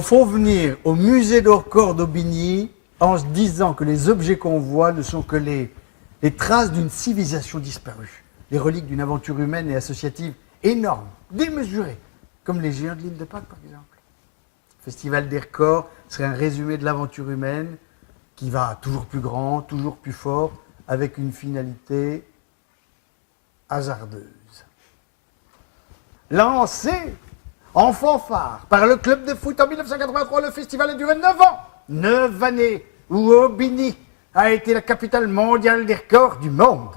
font venir au musée d'Orcor d'Aubigny en se disant que les objets qu'on voit ne sont que les traces d'une civilisation disparue, les reliques d'une aventure humaine et associative énorme, démesurée, comme les géants de l'île de Pâques par exemple. Le Festival d'Ercor serait un résumé de l'aventure humaine qui va toujours plus grand, toujours plus fort, avec une finalité hasardeuse. Lancé en fanfare par le club de foot en 1983, le festival a duré 9 ans. 9 années où Aubigny a été la capitale mondiale des records du monde.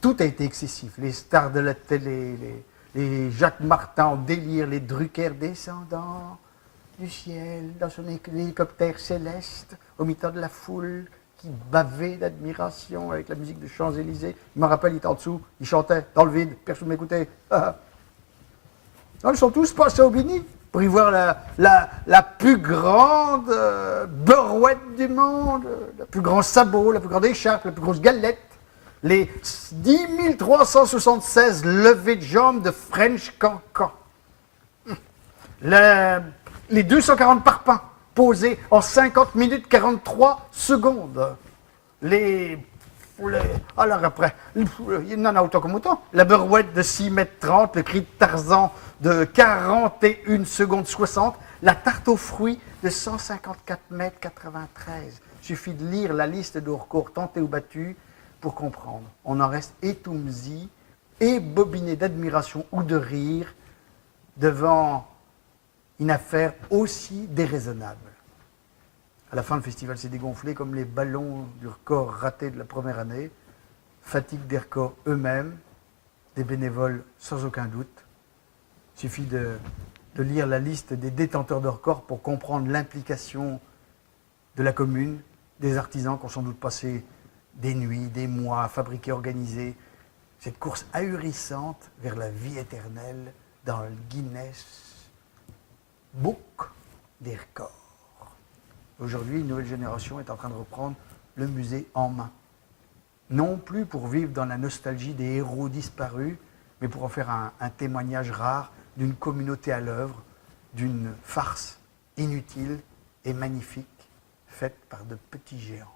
Tout a été excessif. Les stars de la télé, les Jacques Martin en délire, les Drucker descendant du ciel dans son hélicoptère céleste au milieu de la foule qui bavait d'admiration avec la musique de Champs-Élysées. Je me rappelle, il était en dessous, il chantait dans le vide, personne ne m'écoutait. Ils sont tous passés à Aubigny pour y voir la plus grande berouette du monde, le plus grand sabot, la plus grande écharpe, la plus grosse galette, les 10 376 levées de jambes de French Cancan, les 240 parpaings posés en 50 minutes 43 secondes, alors après, il y en a autant comme autant. La berouette de 6 mètres 30, le cri de Tarzan de 41 secondes 60, la tarte aux fruits de 154 mètres 93. Il suffit de lire la liste de records tentés ou battus pour comprendre. On en reste étourdi et bobiné d'admiration ou de rire devant une affaire aussi déraisonnable. À la fin, le festival s'est dégonflé comme les ballons du record ratés de la première année. Fatigue des records eux-mêmes, des bénévoles sans aucun doute. Il suffit de lire la liste des détenteurs de records pour comprendre l'implication de la commune, des artisans qui ont sans doute passé des nuits, des mois à fabriquer, organiser cette course ahurissante vers la vie éternelle dans le Guinness Book des records. Aujourd'hui, une nouvelle génération est en train de reprendre le musée en main. Non plus pour vivre dans la nostalgie des héros disparus, mais pour en faire un témoignage rare d'une communauté à l'œuvre, d'une farce inutile et magnifique faite par de petits géants.